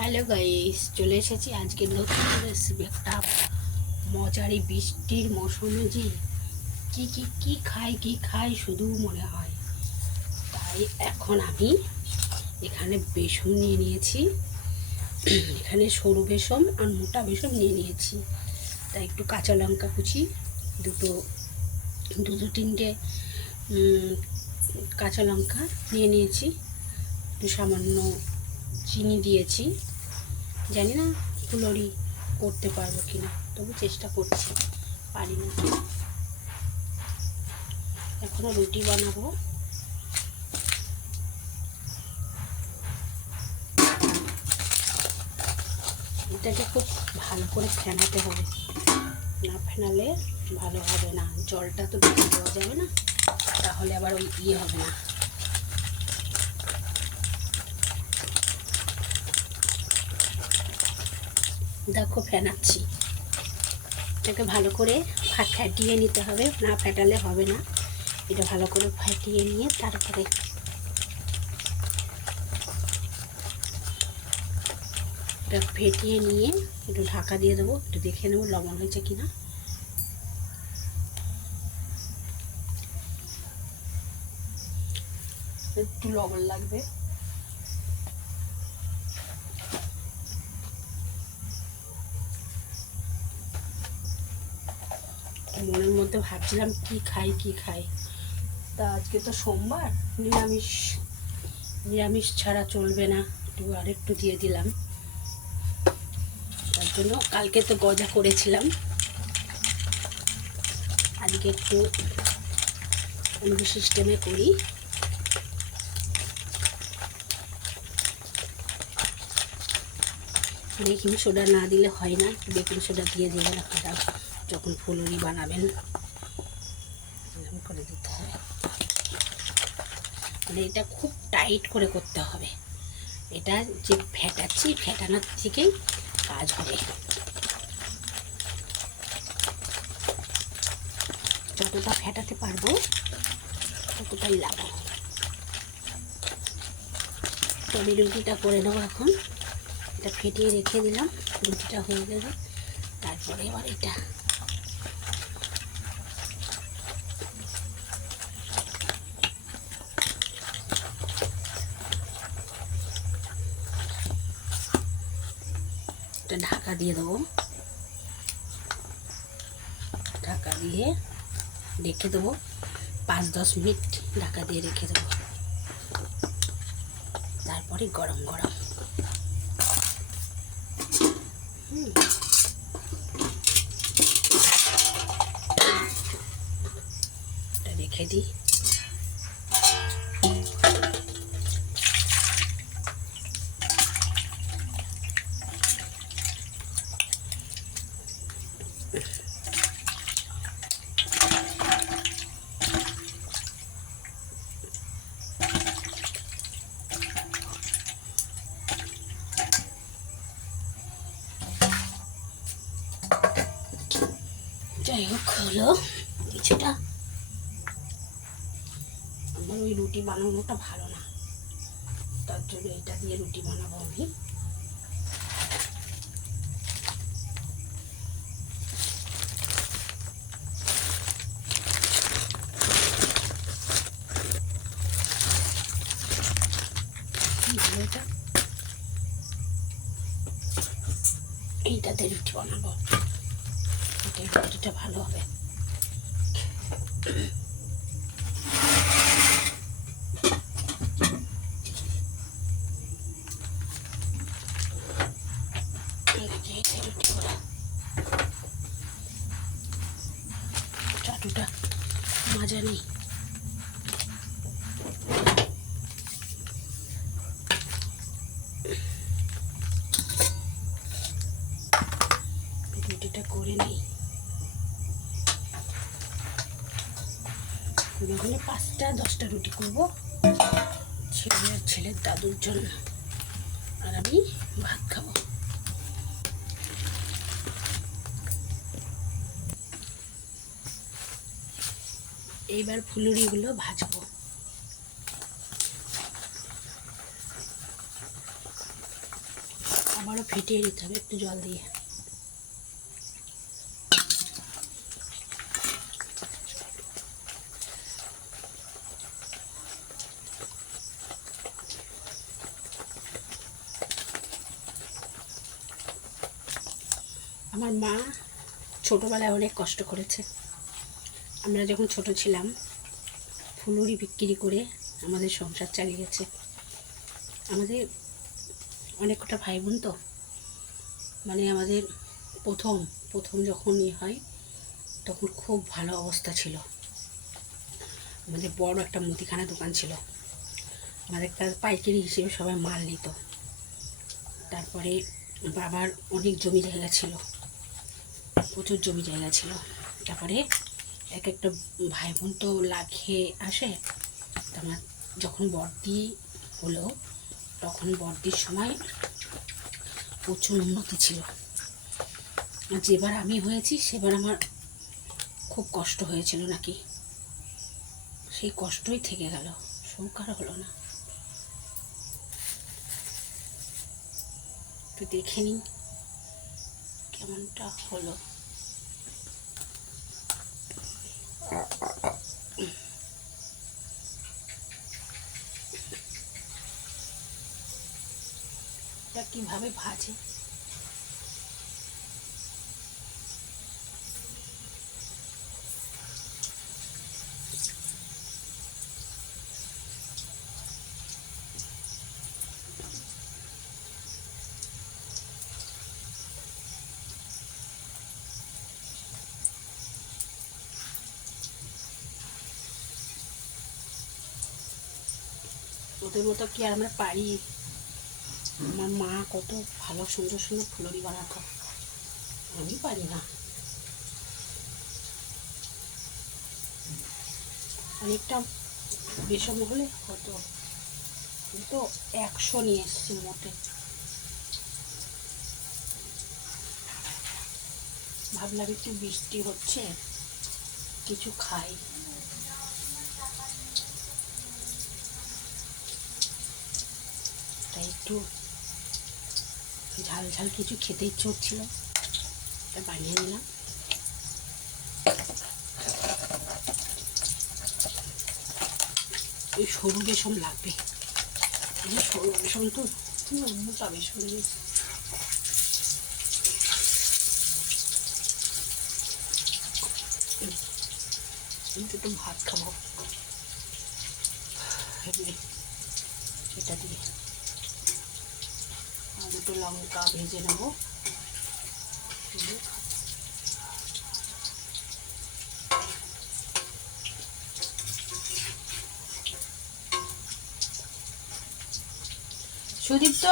Hello guys, চলে এসেছি আজকে নতুন রেসিপি। একটা মজারি বৃষ্টির মৌসুমে যে কি খাই শুধু মনে হয়। তাই এখন আমি এখানে বেসন নিয়ে নিয়েছি। এখানে সরু বেসন আর মোটা বেসন নিয়ে নিয়েছি। তাই একটু কাঁচা লঙ্কা কুচি, দুটো দুটো তিনটে কাঁচা লঙ্কা নিয়ে নিয়েছি, একটু সামান্য চিনি দিয়েছি। জানি না ফুলরি করতে পারবো কিনা, তবু চেষ্টা করছি, পারি না। এখনো রুটি বানাবো। এটাকে খুব ভালো করে ফেনাতে হবে, না ফেনালে ভালো হবে না। জলটা তো বেশি দেওয়া যাবে না, তাহলে আবার ওই হবে না। দেখো ফেনাচ্ছি, এটাকে ভালো করে ফ্যাটিয়ে নিতে হবে, না ফেটালে হবে না। এটা ভালো করে ফ্যাটিয়ে নিয়ে তারপরে এটা ফেটিয়ে নিয়ে একটু ঢাকা দিয়ে দেবো। একটু দেখে নেবো লবণ হয়েছে কিনা। একটু লবণ লাগবে। মনের মধ্যে ভাবছিলাম কি খাই। তা আজকে তো সোমবার, নিরামিষ ছাড়া চলবে না, একটু আরেকটু দিয়ে দিলাম। তার জন্য কালকে তো গজা করেছিলাম, আজকে একটু অন্য সিস্টেমে করি। বেকিং সোডা না দিলে হয় না, বেকিং সোডা দিয়ে দেবেন আপনারা যখন ফুলুরি বানাবেন, এরকম করে দিতে হবে। মানে এটা খুব টাইট করে করতে হবে। এটা যে ফেটাচ্ছি, ফেটানোর থেকেই কাজ হবে। যতটা ফেটাতে পারবো ততটাই লাভ। তো আমি রুটিটা করে নেবো এখন। এটা ফেটিয়ে রেখে দিলাম, রুটিটা হয়ে গেলে তারপরে এবার এটা ঢাকা দিয়ে দেবো। ঢাকা দিয়ে রেখে দেবো 5-10 মিনিট, ঢাকা দিয়ে রেখে দেবো। তারপরে গরম গরম রেখে দিই। যাই হোক, হলো কিছুটা। আমার ওই রুটি বানানোটা ভালো না, তার জন্য এটা দিয়ে রুটি বানাবো আমি। এইটাতে রুটি বানাবো, এটাই রুটিটা ভালো হবে। চাটুটা মাজা নেই। রুটিটা করে নিই। ওখানে 5-10টা রুটি করবো ছেলের দাদুর জন্য, আর আমি ভাত খাবো। এইবার ফুলুরিগুলো ভাজবো। আবারও ফেটিয়ে নিতে হবে একটু জল দিয়ে। আমার মা ছোটোবেলায় অনেক কষ্ট করেছে। আমরা যখন ছোট ছিলাম ফুলুরি বিক্রি করে আমাদের সংসার চালিয়েছে। আমাদের অনেক কটা ভাই বোন তো, মানে আমাদের প্রথম যখন হয় তখন খুব ভালো অবস্থা ছিল। আমাদের বড় একটা মুদিখানা দোকান ছিল, আমাদের কাছে পাইকারি হিসেবে সবাই মাল নিত। তারপরে বাবার অনেক জমি জায়গা ছিল, প্রচুর জমি জায়গা ছিল। তারপরে এক একটা ভাই বোন তো লাগিয়ে আসে। আমার যখন বর্দি হলো তখন বর্দির সময় প্রচুর উন্নতি ছিল। যেবার আমি হয়েছি সেবার আমার খুব কষ্ট হয়েছিল নাকি, সেই কষ্টই থেকে গেল, সুখ আর হলো না। একটু দেখে নিই কেমনটা হলো। এটা কিভাবে ভাজে, ওদের মতো কি আর আমরা পারি? আমার মা কত ভালো সুন্দর সুন্দর ফুলুরি বানাতো, আমি পারি না। অনেকটা বেসম হলে হতো, কিন্তু 100 নিয়ে এসছি মোটে। ভাবলাম একটু বৃষ্টি হচ্ছে কিছু খাই, তাই একটু ঝাল ঝাল কিছু খেতে ইচ্ছে হচ্ছিল, তাই বানিয়ে নিলাম। ওই সরু বেসম লাগবে, সরু বেসম তো মোটা বেসম দিয়েছি। একটু ভাত খাবো এটা দিয়ে, আর দুটো লঙ্কা ভেজে নেবো। সুদীপ্ত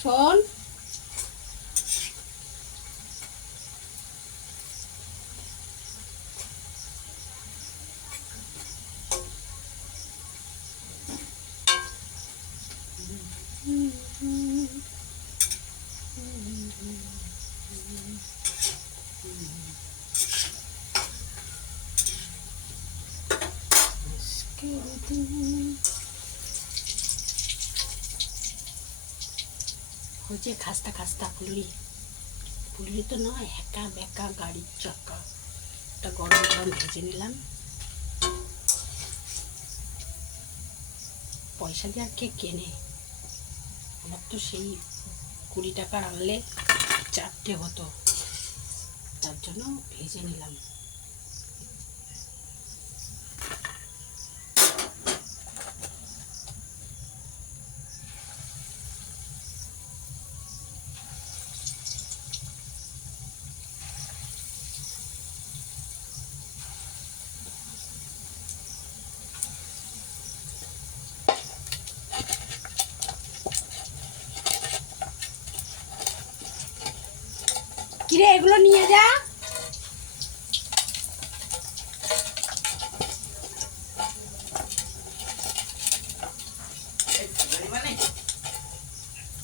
শোন, হচ্ছে খাস্তা খাস্তা ফুলুরি, ফুলুরি তো নয়, একা বেকা গাড়ির চাকা। একটা গরম গরম ভেজে নিলাম। পয়সা দিয়ে আর কে কেনে, আমার তো সেই 20 টাকার আনলে 4টে হতো, তার জন্য ভেজে নিলাম। কিরে এগুলো নিয়ে যা,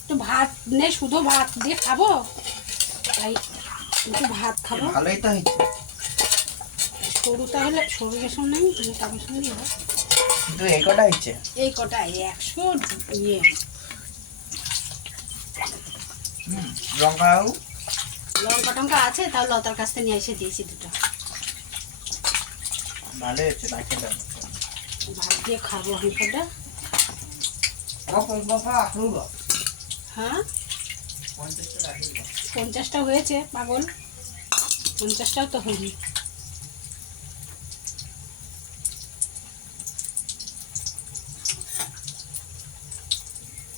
তো ভাত নে, শুধু ভাত দিয়ে খাবো, তাই একটু ভাত খাবো। ভালোই তো হয়েছে। সরু তাহলে সরু বেসন নেই, মোটা বেসন দিয়ে কিন্তু এই কটা হয়েছে, এই কটা 100 ইয়ে লঙ্কাও লঙ্কা টঙ্কা আছে, তাও লতার কাছ থেকে নিয়ে এসে দিয়েছি দুটো। ভালো হয়েছে ভাই, খেতে ভাত দিয়ে খাবো হাঁড়িটা। হ্যাঁ 50টা হয়েছে পাগল, 50টাও তো হয়নি।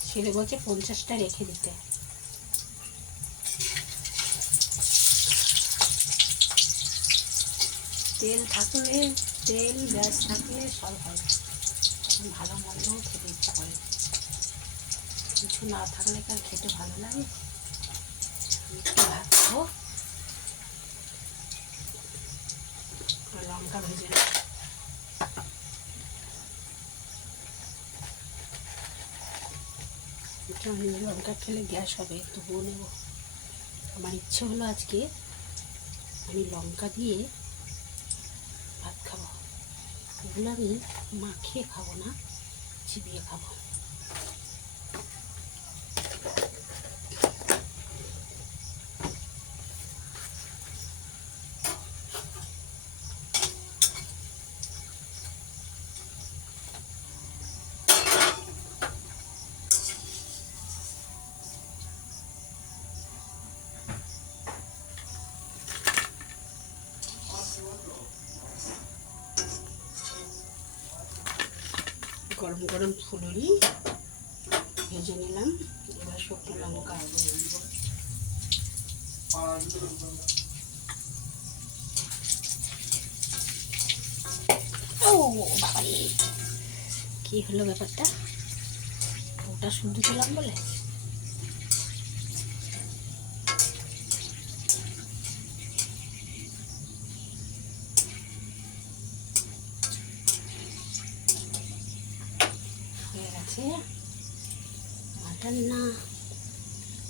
ছেলে বলছে 50টা রেখে দিতে। তেল থাকলে, তেল গ্যাস থাকলে সব হয়, তখন ভালো মন্দও খেতে ইচ্ছা করে। কিছু না থাকলে কার খেতে ভালো লাগে? একটু ভাত খাবো, লঙ্কা ভেজে নেব। লঙ্কা খেলে গ্যাস হবে, তবুও নেব। আমার ইচ্ছে হলো আজকে আমি লঙ্কা দিয়ে ভাত খাবো। এগুলো আমি মাখিয়ে খাবো না, চিবিয়ে খাবো। গরম গরম ফুলুরি ভেজে নিলাম। এবার শুকনো লঙ্কা, ও বাবারে, কি হলো ব্যাপারটা? ওটা শুদ্ধ দিলাম বলে হয়ে গেছে। মাটন না,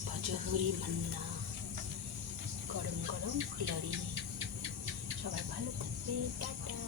ভজহরি মান্না, গরম গরম ফুলুরি। সবাই ভালো থাকবে, টাটা।